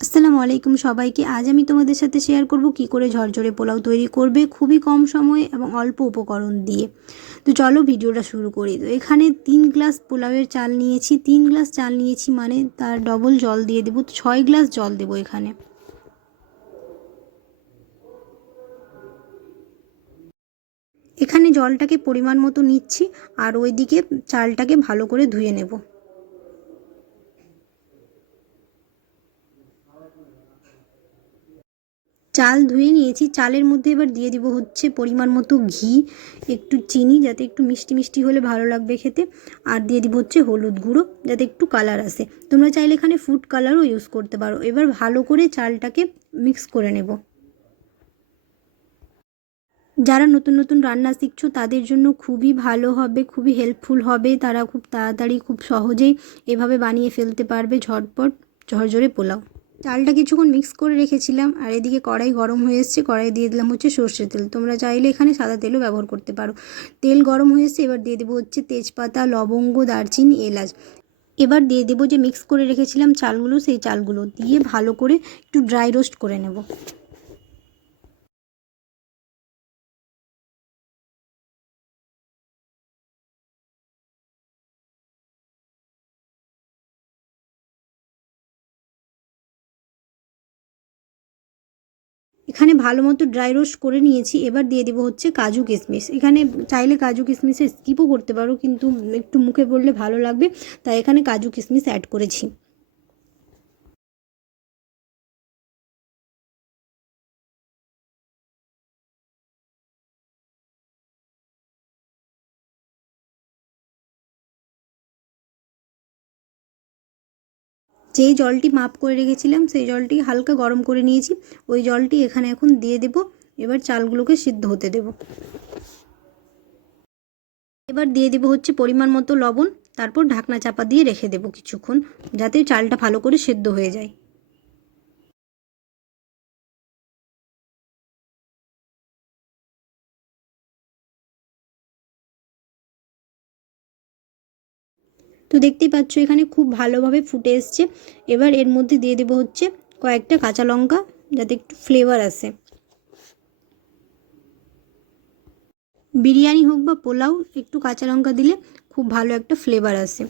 আসসালামু আলাইকুম সবাইকে। আজ আমি তোমাদের সাথে শেয়ার করব কি করে ঝরঝরে পোলাও তৈরি করবে খুবই কম সময়ে এবং অল্প উপকরণ দিয়ে। তো চলো ভিডিওটা শুরু করি। তো এখানে তিন গ্লাস পোলাওয়ের চাল নিয়েছি। তিন গ্লাস চাল নিয়েছি মানে তার ডবল জল দিয়ে দেবো। তো ছয় গ্লাস জল দেবো এখানে। এখানে জলটাকে পরিমাণ মতো নিচ্ছি আর ওইদিকে চালটাকে ভালো করে ধুয়ে নেব। চাল ধুয়ে নিয়েছি। চালের মধ্যে এবার দিয়ে দিব হচ্ছে পরিমাণ মতো ঘি, একটু চিনি যাতে একটু মিষ্টি মিষ্টি হলে ভালো লাগবে খেতে। আর দিয়ে দিব হচ্ছে হলুদ গুঁড়ো যাতে একটু কালার আসে। তোমরা চাইলে এখানে ফুড কালারও ইউজ করতে পারো। এবার ভালো করে চালটাকে মিক্স করে নেব। যারা নতুন নতুন রান্না শিখছো, তাদের জন্য খুবই ভালো হবে, খুবই হেল্পফুল হবে। তারা খুব তাড়াতাড়ি, খুব সহজেই এভাবে বানিয়ে ফেলতে পারবে ঝটপট ঝরঝরে পোলাও। চালটা কিছুক্ষণ মিক্স করে রেখেছিলাম, আর এদিকে কড়াই গরম হয়ে এসছে কড়াই দিয়ে দিলাম হচ্ছে সর্ষের তেল। তোমরা চাইলে এখানে সাদা তেলও ব্যবহার করতে পারো। তেল গরম হয়ে এসছে, এবার দিয়ে দেবো হচ্ছে তেজপাতা, লবঙ্গ, দারচিনি, এলাচ। এবার দিয়ে দেবো যে মিক্স করে রেখেছিলাম চালগুলো, সেই চালগুলো দিয়ে ভালো করে একটু ড্রাই রোস্ট করে নেব। এখানে ভালো মতো ড্রাই রোস্ট করে নিয়েছি। এবার দিয়ে দেবো হচ্ছে কাজু কিশমিশ এখানে চাইলে কাজু কিশমিশের স্কিপও করতে পারো, কিন্তু একটু মুখে পড়লে ভালো লাগবে। তাই এখানে কাজু কিশমিশ অ্যাড করেছি। যেই জলটি মাপ করে রেখেছিলাম, সেই জলটি হালকা গরম করে নিয়েছি। ওই জলটি এখানে এখন দিয়ে দেব। এবার চালগুলোকে সিদ্ধ হতে দেব। এবার দিয়ে দেব হচ্ছে পরিমাণ মতো লবণ। তারপর ঢাকনা চাপা দিয়ে রেখে দেব কিছুক্ষণ, যাতে চালটা ভালো করে সেদ্ধ হয়ে যায়। তো দেখতেই পাচ্ছ, এখানে খুব ভালোভাবে ফুটে এসছে। এবার এর মধ্যে দিয়ে দেবো হচ্ছে কয়েকটা কাঁচা লঙ্কা, যাতে একটু ফ্লেভার আসে। বিরিয়ানি হোক বা পোলাও, একটু কাঁচা লঙ্কা দিলে খুব ভালো একটা ফ্লেভার আসে।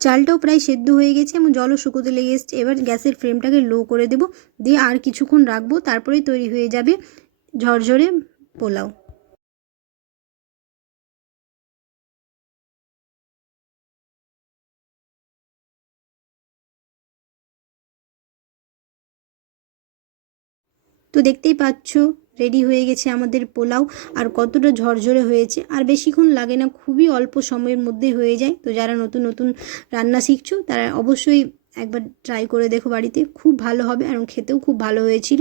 চালটাও প্রায় সেদ্ধ হয়ে গেছে এবং জলও শুকোতে লেগে এসছে। এবার গ্যাসের ফ্লেমটাকে লো করে দেব। দিয়ে আর কিছুক্ষণ রাখব, তারপরেই তৈরি হয়ে যাবে ঝরঝরে পোলাও। তো দেখতেই পাচ্ছ রেডি হয়ে গেছে আমাদের পোলাও, আর কতটা ঝরঝরে হয়েছে। আর বেশিক্ষণ লাগে না, খুবই অল্প সময়ের মধ্যে হয়ে যায়। তো যারা নতুন নতুন রান্না শিখছো, তারা অবশ্যই একবার ট্রাই করে দেখো বাড়িতে। খুব ভালো হবে এবং খেতেও খুব ভালো হয়েছিল।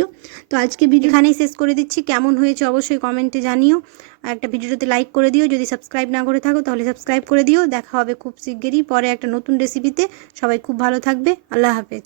তো আজকে ভিডিও এখানেই শেষ করে দিচ্ছি। কেমন হয়েছে অবশ্যই কমেন্টে জানিও। আর একটা ভিডিওতে লাইক করে দিও। যদি সাবস্ক্রাইব না করে থাকো, তাহলে সাবস্ক্রাইব করে দিও। দেখা হবে খুব শিগগিরই পরে একটা নতুন রেসিপিতে সবাই খুব ভালো থাকবে। আল্লাহ হাফেজ।